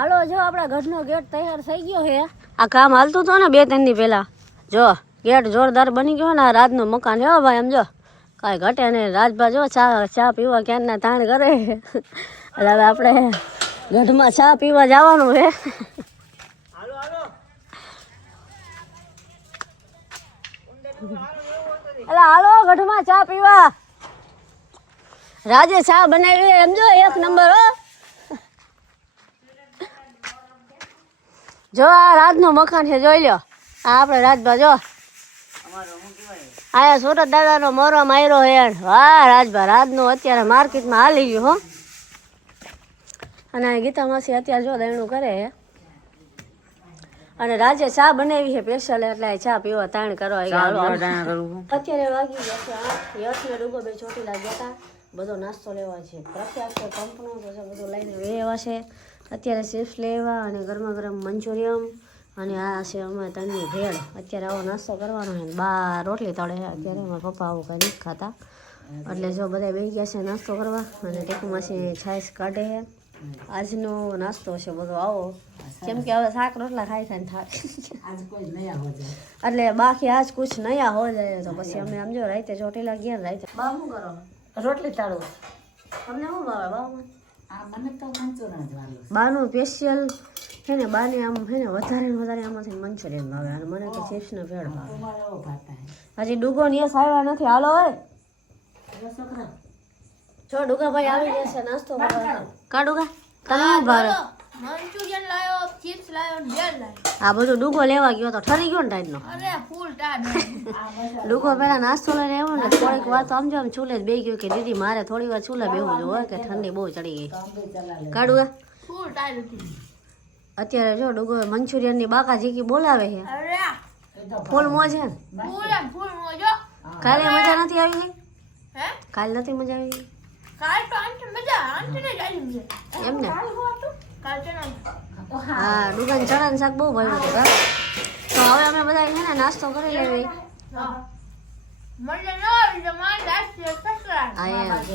હાલો, જો આપણા ઘરનો ગેટ તૈયાર થઈ ગયો છે. આ કામ હાલતું હતું ને બે ત્રણ દી પહેલા. જો, ગેટ જોરદાર બની ગયો ને આ રાજનું મકાન હો ભાઈ એમ કાંઈ ઘટે નહીં. રાજભા, જો, ચા ચા પીવા ક્યાંના તાણ કરે? હવે આપણે ગઢમાં ચા પીવા જવાનું છે. એટલે હાલો, ગઢમાં ચા પીવા. રાજે ચા બનાવી એમ જો એક નંબર, હો. જો આ રાજનું મકાન છે જોઈ લો આ આપણે રાજભા જો. આયા સુરત દાદાનો મોરો માયરો હેણ વાહ રાજભા રાજનું અત્યારે માર્કેટમાં હાલી ગયું હો. અને ગીતા માસી અત્યારે જો એનું કરે છે. અને રાજે ચા બનાવી છે સ્પેશિયલ એટલે ચા પીવા તાણ કરવા અત્યારે વાગી ગયા છે આઠ. યશ ને ડૂગો બે ચોટીલા ગયા હતા બધો નાસ્તો લેવા છે. પ્રખ્યાત છે કંપનો બધું લઈને વેવા છે. અત્યારે ચિપ્સ લેવા અને ગરમા ગરમ મંચુરિયમ અને આ છે અમે તણની ભેળ. અત્યારે આવો નાસ્તો કરવાનો છે બા રોટલી તળે છે. અત્યારે અમારા પપ્પા આવું કંઈ નથી ખાતા. એટલે જો બધા બેસી ગયા છે નાસ્તો કરવા અને ટેકુમાંથી છાશ કાઢે છે. આજનો નાસ્તો છે બધો આવો. કેમ કે હવે શાક રોટલા ખાઈ ખાઈને થાક. એટલે બાકી આજ કુછ નયા હો જાય તો પછી અમે સમજો રાતે ચોટીલા ગયા રાતે. બા શું કરો? રોટલી તાળું. તમને શું ભાવે બા બાનું સ્પેશિયલ છે ને બાને આમ છે ને વધારે ને વધારે આમાંથી મંચુરિયન ભાવે અને મને તો ચિપ્સ ને ભેળ ભાવે. હજી ડુગો ને યસ આવ્યા નથી. હાલો હોય. જો ડુગા ભાઈ આવી જશે નાસ્તો કરવા. કા ડુગા? તને ભાવે? મંચુરિયન લાયો. ચિપ્સ લાવ્યો ને ભેળ લાવ્યો. આ બધું ડુગો લેવા ગયો તો ઠરી ગયો ને ટાઈટનો અરે ફૂલ ટાટ ડુગો પેલા નાસ્તો લઈને આવ્યો ને થોડીક વાર તો સમજો આમ ચૂલે જ બે ગયો કે દીદી મારે થોડી વાર ચૂલે બેહવું જોવે કે ઠંડી બહુ ચડી ગઈ. કાઢું ફૂલ ટાટ હતી અત્યારે જો ડુગો મંચુરિયનની બાકા જીકી બોલાવે છે અરે ફૂલ મોજ છે કાલે મજા નથી આવી ગઈ હે? કાલ નથી મજા આવી? ગઈ એમ ને હા ડુગન ચણા શાક બહુ ભાવ્યું હતું? તો હવે અમે બધા છે ને નાસ્તો કરી લેવી.